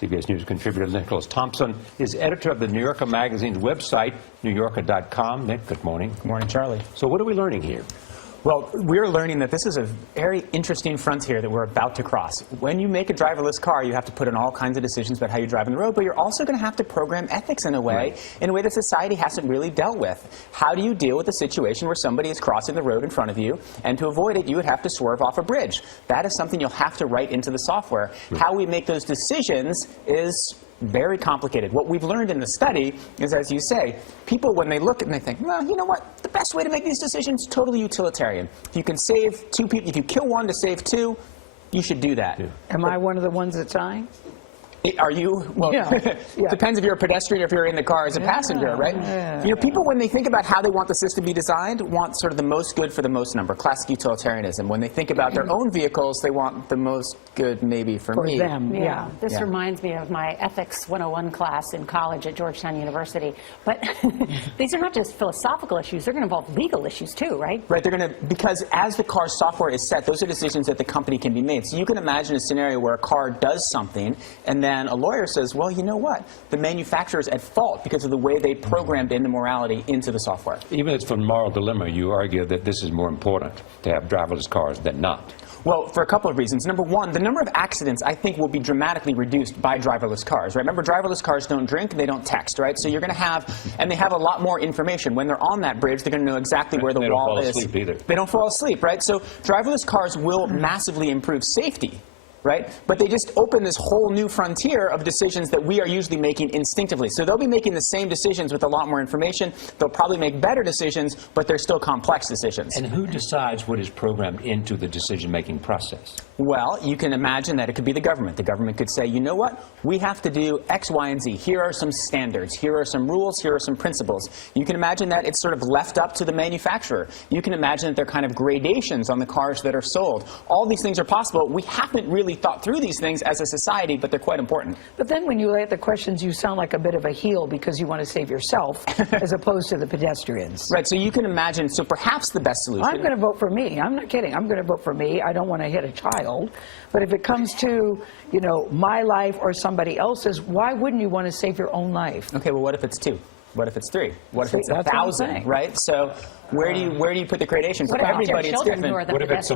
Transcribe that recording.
CBS News contributor Nicholas Thompson is editor of the New Yorker magazine's website, NewYorker.com. Nick, good morning. Good morning, Charlie. So what are we learning here? Well, we're learning that this is a very interesting frontier that we're about to cross. When you make a driverless car, you have to put in all kinds of decisions about how you drive on the road, but you're also going to have to program ethics in a way that society hasn't really dealt with. How do you deal with a situation where somebody is crossing the road in front of you, and to avoid it, you would have to swerve off a bridge? That is something you'll have to write into the software. How we make those decisions is very complicated. What we've learned in the study is, as you say, people, when they look and they think, well, you know what, the best way to make these decisions, totally utilitarian. If you can save two people, if you kill one to save two, you should do that. Am I one of the ones that's dying? Are you? Well, depends if you're a pedestrian or if you're in the car as a passenger, right? You know, people, when they think about how they want the system to be designed, want sort of the most good for the most number, classic utilitarianism. When they think about their own vehicles, they want the most good maybe for me. Them, This reminds me of my Ethics 101 class in college at Georgetown University. But these are not just philosophical issues. They're going to involve legal issues, too, right? Right. They're going to, because as the car's software is set, those are decisions that the company can be made. So you can imagine a scenario where a car does something, and then a lawyer says, well, you know what? The manufacturer's at fault because of the way they programmed in the morality into the software. Even if it's a moral dilemma, you argue that this is more important to have driverless cars than not. Well, for a couple of reasons. Number one, the number of accidents, I think, will be dramatically reduced by driverless cars, right? Remember, driverless cars don't drink, they don't text, right? So you're going to have, and they have a lot more information. When they're on that bridge, they're going to know exactly where the wall is. They don't fall asleep either. They don't fall asleep, right? So driverless cars will massively improve safety, right? But they just open this whole new frontier of decisions that we are usually making instinctively. So they'll be making the same decisions with a lot more information. They'll probably make better decisions, but they're still complex decisions. And who decides what is programmed into the decision-making process? Well, you can imagine that it could be the government. The government could say, you know what? We have to do X, Y, and Z. Here are some standards. Here are some rules. Here are some principles. You can imagine that it's sort of left up to the manufacturer. You can imagine that there are kind of gradations on the cars that are sold. All these things are possible. We haven't really thought through these things as a society, but they're quite important. But then when you lay out the questions, you sound like a bit of a heel because you want to save yourself as opposed to the pedestrians. Right, so you can imagine, so perhaps the best solution... I'm going to vote for me. I'm not kidding. I'm going to vote for me. I don't want to hit a child. But if it comes to, you know, my life or somebody else's, why wouldn't you want to save your own life? Okay, well, what if it's 2? What if it's 3? What if it's 1,000, right? So where do you put the gradation? For everybody, it's different. What if it's